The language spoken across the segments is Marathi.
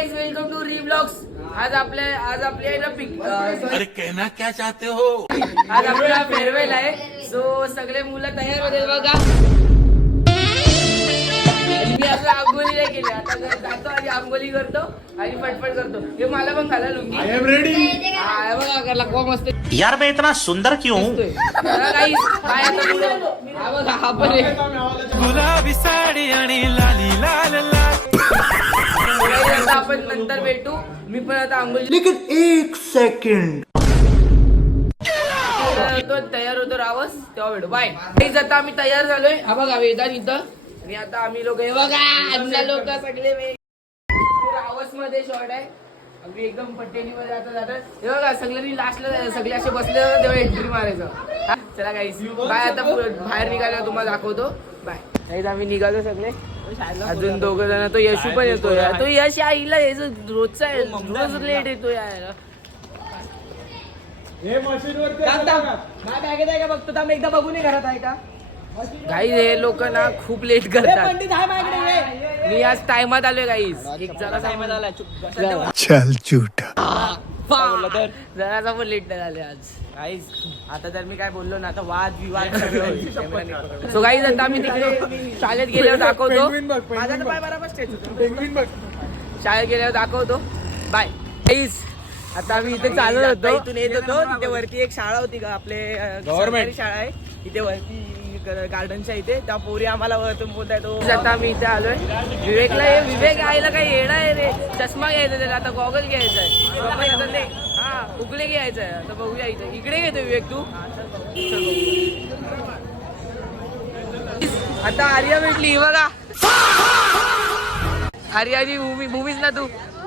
गाइस वेलकम टू री ब्लॉग्स. आज आपले आहे ना अरे कहना क्या चाहते हो. आज आपला फेअरवेल आहे. सो सगळे मुलं तयार होते बघा. मी आता आंघोळी नाही केली. आता जातो आणि आंघोळी करतो आणि फटफट करतो. हे मला पण घाला लुंगी. I am ready. हा बघा करला कोण मस्त यार मैं इतना सुंदर क्यों हूँ? गाइस काय आता पुढं हा बघा हा पण आहे. गुलाबी साडी आणि लाली लाल लाल. आता आपण नंतर भेटू. मी पण आता आंघोळी लेकिन एक सेकंड. तो तयार होतो रावस तेव्हा भेटू. बाय. आता आम्ही तयार झालोय. हा बघा वेदान इथं आणि आता आम्ही लोक हे बघा अण्णा लोक सगळे रावस मध्ये शॉर्ट आहे. अगदी एकदम पट्टेली मध्ये आता जातात. हे बघा सगळ्यांनी लास्टला सगळे असे बसले तेव्हा एंट्री मारायचं. चला गाईस बाय. आता बाहेर निघायला तुम्हाला दाखवतो. बाय. गाईस आम्ही निघालो सगळे. अजून दोघं जण. तो यशू पण येतो. तो यश आईला रोजचा आहे. रोज लेट येतो यायला. बॅगेत आहे का बघतो थांब एकदा बघून ये घरात आहे का. गाईज हे लोक ना खूप लेट करतात. मी आज टायमात आलोय गाईज. एक जरा टायमात आलाय. चल झूठा. जरासा पण लेट नाही झाले आज गाईज. आता तर मी काय बोललो ना आता वाद विवाद सो गाईज आता आम्ही तिकडे शाळेत गेल्यावर दाखवतो. माझा तर पाय बरोबर स्टेच होतो. शाळेत गेल्यावर दाखवतो. Bye guys. आता आम्ही इथे चालत होतो. इथून येत होतो. तिथे वरती एक शाळा होती का आपले सरकारी शाळा आहे. इथे वरती गार्डनच्या इथे त्या पोरी आम्हाला वरतून बोलताय. तो आता आम्ही इथे आलोय. विवेकला विवेक यायला काही येणं आहे रे. चष्मा घ्यायचा त्याला आता. गॉगल घ्यायचा आहे. हा उगले घ्यायचं आहे. आता बघूया इथे. इकडे घेतो विवेक तू. आता आर्या भेटली बघा. आर्याची मूवीज ना तू.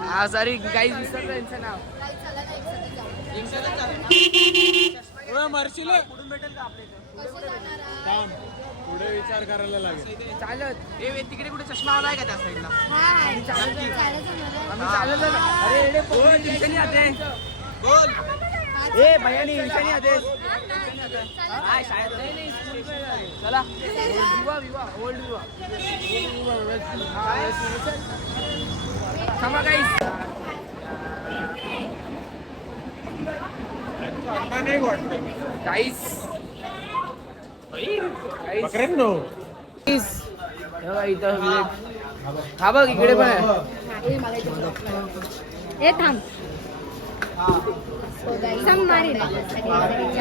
हा सॉरी गाईज विसरलो यांचं नाव. मर्शील कुठून भेटेल का आपल्या पुढे विचार करायला लागेल. चालत तिकडे कुठे चष्मा आला आहे का त्या साईडला. आम्ही चालत ना. अरे निशाणी आते बोल. ए भैयानी निशाणी आते. चला विवा ओल्ड विवा थांबा गाईस. गाईस इथं हा बघ इकडे पण आहे. थांब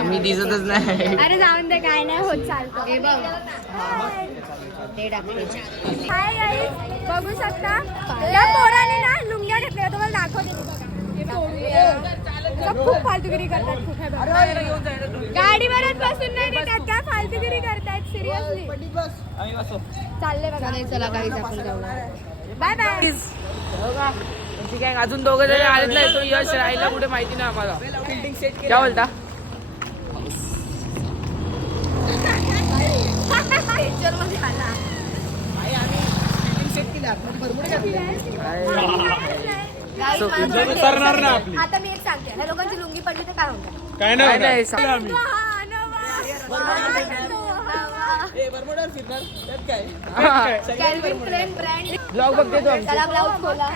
मी दिसतच नाही. अरे जाऊन दे काय नाही होत चालतं. हाय गाईस बघू शकता या पोराने ना लुंग्या घेतल्या. तुम्हाला दाखवते खूप फालतूगिरी करतात. गाडीवरच बसून नाही देतात काय फालतूगिरी करतायत सिरियसली. चालले बघा. चला गाईस आपण जाऊ. Bye bye. काय अजून दोघं जण आलेत नाही. तो यश राहिला कुठे माहिती नाही आम्हाला. बिल्डिंग सेट काय बोलता. करणार ना आपली. आता मी एक सांगते ह्या लोकांची लुंगी पडली तर काय होणार. काय नाही नाही सांग. आम्ही बरमोडावर फिरणार त्यात काय. Calvin Klein brand. ब्लॉग बघते तू आमचे. चला ब्लाऊज खोला.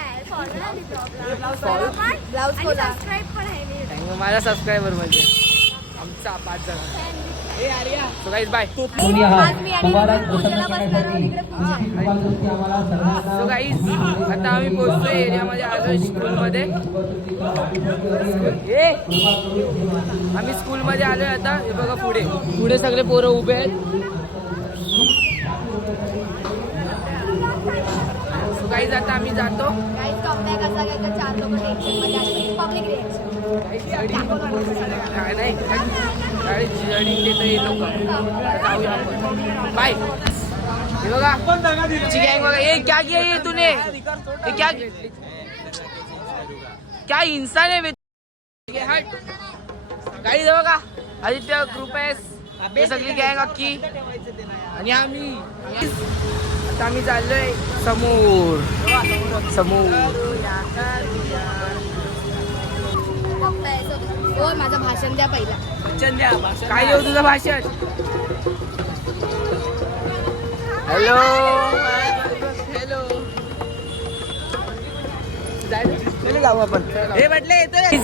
ब्लाऊज खोला. माझा सबस्क्रायबर म्हणजे आमचा 5 जण. So guys bye. So guys आता आम्ही पोहोचतोय एरियामध्ये. आलोय स्कूलमध्ये. आम्ही स्कूलमध्ये आलोय आता. हे बघा पुढे सगळे पोरं उभे आहेत. सो गाईज आता आम्ही जातो. गाईस कमबॅक असा घ्यायचा 4 लोक टेन्शनमध्ये असतील. Public reaction. नाही लोक जाऊया आपण. बाय. हे बघा गँग बघा. ए क्या किया ये तूने. ये क्या इंसान है. हट गाईज बघा आदित्य कृपेश हे सगळी गँग अख्खी. आणि आम्ही आता आम्ही चाललोय समोर. हो माझं भाषण द्या पहिला. काय येऊ तुझं भाषण. हॅलो चले जाऊ आपण. हे म्हटले येतोय.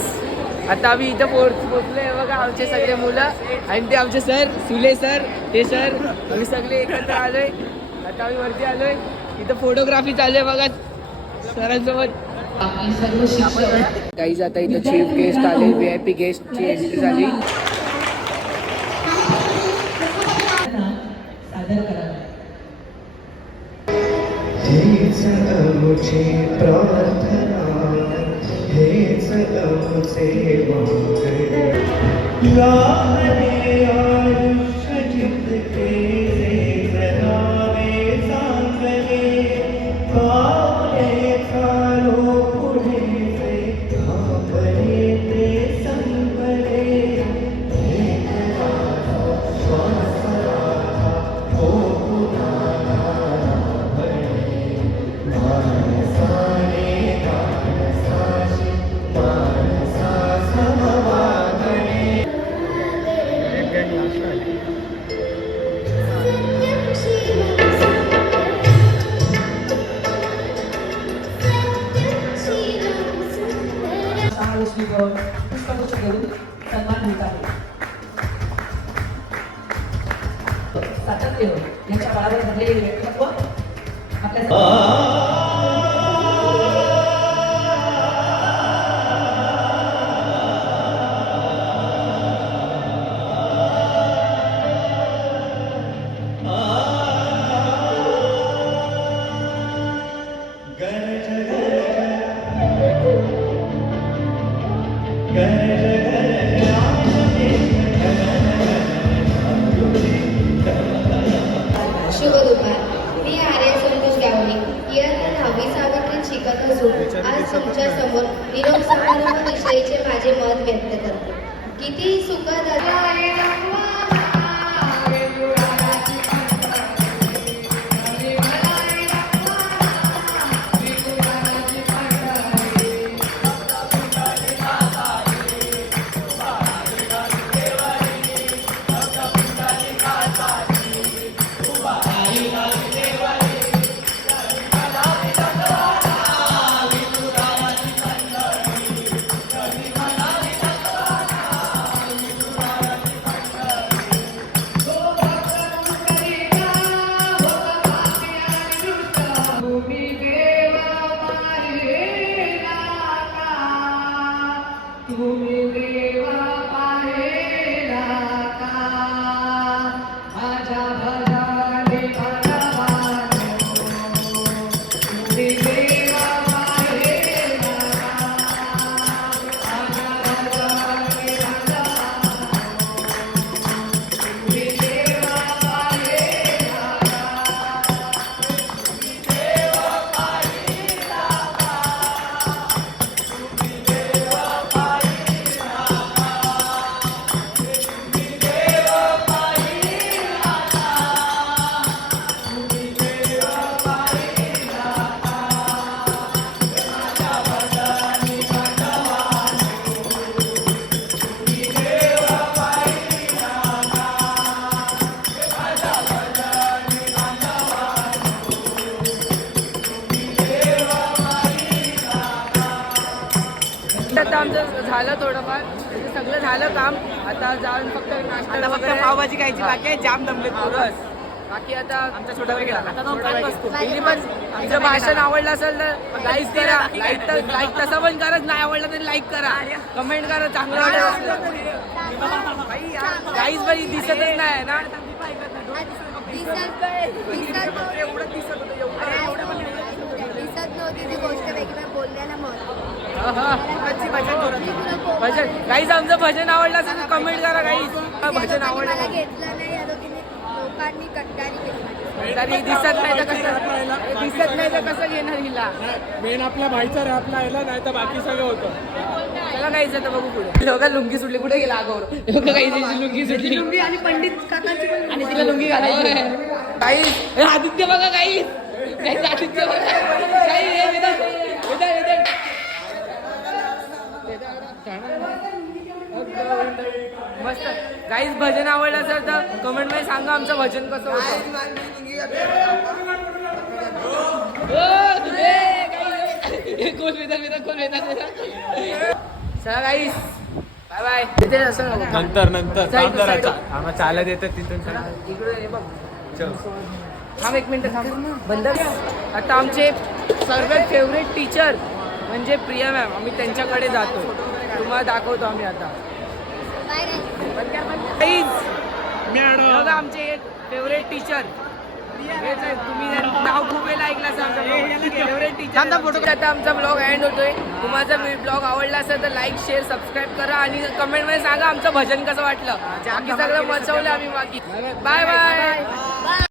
आता आम्ही इथं पोहोचलोय बघा आमचे सगळे मुलं आणि ते आमचे सर सुले सर ते सर आम्ही सगळे एकत्र आलोय. आता आम्ही वरती आलोय इथं फोटोग्राफी चालू आहे बघा सरांसोबत. काहीच आता इथं चीफ गेस्ट आले VIP गेस्टची एंट्री झाली. हेच अमुचे प्रार्थना हेच अमुचे मंगळ लाभले आयुष्य जितके जगावे चांगले पावले चालो पुढे जे थांबले ते संपले एक राधा श्वास राधा हो पुन्हा सातत्य यांच्या बळावर घडलेले व्यक्तिमत्व आपल्या शुभ दुपार. मी आर्या संतोष गावणे इयत्ता 10वी सावर्गात शिकत असून आज तुमच्या समोर निरोप समारंभ विषयीचे माझे मत व्यक्त करते. किती सुखद आता आमचं झालं थोडंफार म्हणजे सगळं झालं काम. आता जाऊन फक्त नाश्ता आता फक्त वगैरे पावभाजी खायची बाकी आहे. जाम दमले बस. बाकी आता आमचा छोटा गेला माझे पण आमचं भाषण आवडलं असेल तर लाईक करा. लाईक तसं पण करत नाही आवडलं तरी लाईक करा कमेंट करा चांगलं वाटत काहीच बाई दिसतच नाही ना दिसत नव्हती ती गोष्ट वेगळी बोलल्याला भजन काहीच आमचं भजन आवडलं असेल तर कमेंट करा काहीच भजन आवडलं मला घेतलं नाही या दोघींनी लोकांनी कट्टारी केली तरी दिसत नाही तर कसं घेणार हिला मेन आपला भाईचा रॅपला यायला नाही तर बाकी सगळं होतं. त्याला काहीच आता बघू पुढे लोक लुंगी सुटली कुठे गेला अगोर लोक काही लुंगी सुटली लुंगी आणि पंडित काकांची आणि तिला लुंगी घालायची काही आदित्य बघा काही आदित्य बघा काही मस्त काहीच भजन आवडलं असेल तर कमेंट मध्ये सांगा आमचं भजन कसं होतं. चला गाईस बाय बाय. तिथे असं नको. नंतर जाईल थांब तू जरा. side ला. आम्हाला चालत येतं तिथून इकडे हे बघ. चल. थांब एक मिनिट थांब. बंद कर. आता आमचे सर्वात फेवरेट टीचर म्हणजे प्रिया मॅम, आम्ही त्यांच्याकडे जातो. तुम्हाला दाखवतो आम्ही आता. बघा आमचे एक फेवरेट टीचर. तुम्ही नाव खूप वेळेला ऐकलं असेल फेवरेट टीचर. आता आमचा ब्लॉग एंड होतोय. तुम्हाला ब्लॉग आवडला असेल तर लाईक शेअर सबस्क्राईब करा आणि कमेंट मध्ये सांगा आमचं भजन कसं वाटलं. बाकी सगळं मचवलं आम्ही. बाकी बाय बाय.